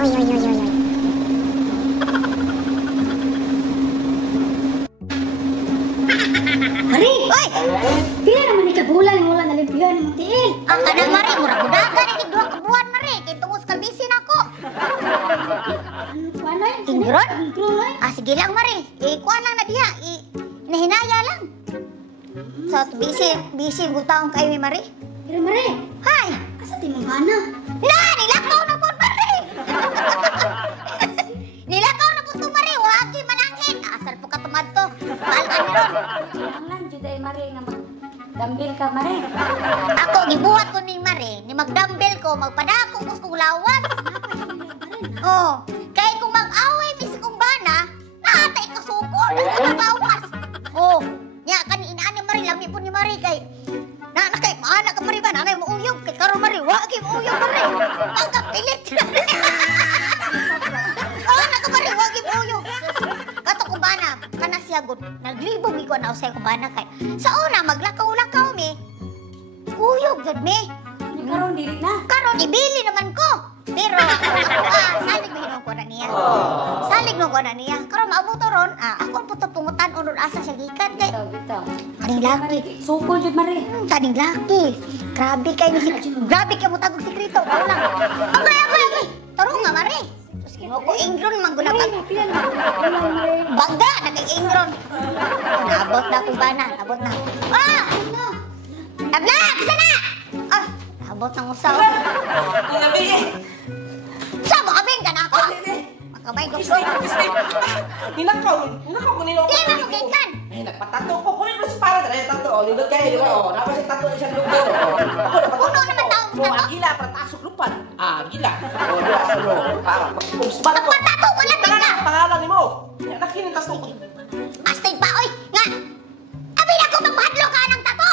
Oy, oy, oy, oy, oy. Mari! Oy! Pila naman ni kabulan yung wala nalimpiyan ng tiil. Ang kanang mari, murag budagan ni duha ka buwan mari, kay tungos ka busy nako. Ano yun? Ingron? Ingron ay. Ah, sige lang mari. Kuan lang na diha. Nahinaya lang. So, busy butaong kayo ni mari. Pero Mari, Hay! asa ti mo bana? Na, nilakaw na po mari. Nilakaw na po to mari, wagi manangin. Asar po ka tumadto. Maalan ni ron. Kailangan juday Mari nga magdambil ka Mari. Ako gibuhat ko ni mari, ni magdambil ko, magpadako ko kung lawas. Oh, kay kung mag-away mis kung bana, naatay ka sukol, nagkakabawas. Oh, nya kan inaani mari lami po ni mari kay na kay maana ka mari ba nanay mo uyog kay karon mari wa kay mo uyog mari. Ang kapilit. Oh, na ka mari wa kay mo uyog. Kato ko bana, kana siya gud. Naglibog mi ko na usay ko bana kay. Sa una maglakaw-lakaw mi. Uyog gud mi. Ni karon dili na. Karon ibili naman ko. Pero salig mo ko na niya. Salig mo ko na niya. Karon maabuto ron, ako po to pungutan unod asa siya gikan kay. Bitaw. Kaning laki. Sukol jud Mari. Kaning laki. Grabe kay ni grabe kay mo tagog sikreto. Ako lang. Okay. Taro nga mare. Tapos ko ingron man guna pag Pila na. Mari. baga na kay ingron. Nabot na ko bana, nabot na. Ah! Tabla, bisa na. Ah, nabot ng usaw. Sa mo kabing ka na ako. Makabay ko. Nilakaw ko nilo. Di mo gikan. Eh, nagpatato ko. Kunin mo si para dahil tato. O, nilod kayo, di ba? O, dapat si tato isang lugar. Ako, Puno naman taong O, tato. agila, para tasok lupan. Agila. O, di ba? Ano? Para, pag-umpsbat ko. Magpatato, wala din ka. Pangalan ni mo. Nakinitas ko. Astig pa, oy! Nga! Abi na ko magpahadlok ka ng tato!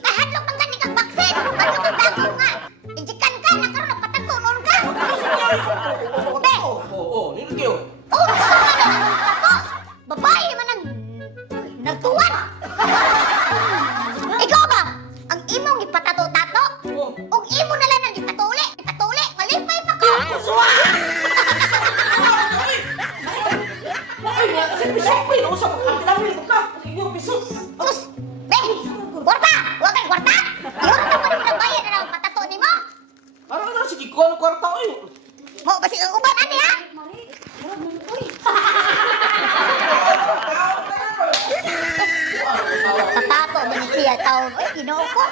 Kahadlok ng ganing kang baksin! Hadlok kang tato nga! Ijikan ka, nakaroon ng patato noon ka! Be! Oo, nilod kayo. Oh, sama na ang tato! Babae naman ang nagtuwan! Ikaw ba? Ang imong ipatato-tato? Oo. Ug imo na lang ang ipatuli! Ipatuli! Malipay pa ka! Ay, kasi pisok ko yun. Usap, ang pinamili ko ka. Yung pisok. Sus! Be! Kwarta! Huwag kay kwarta! Yun na pa rin nabayan na ng patato ni mo! Parang na, sige ko ang kwarta ko yun. Mo, basi ang uban, ani ha? Mari. Uy. Patato ba ni siya taon? Uy, ginoo ko.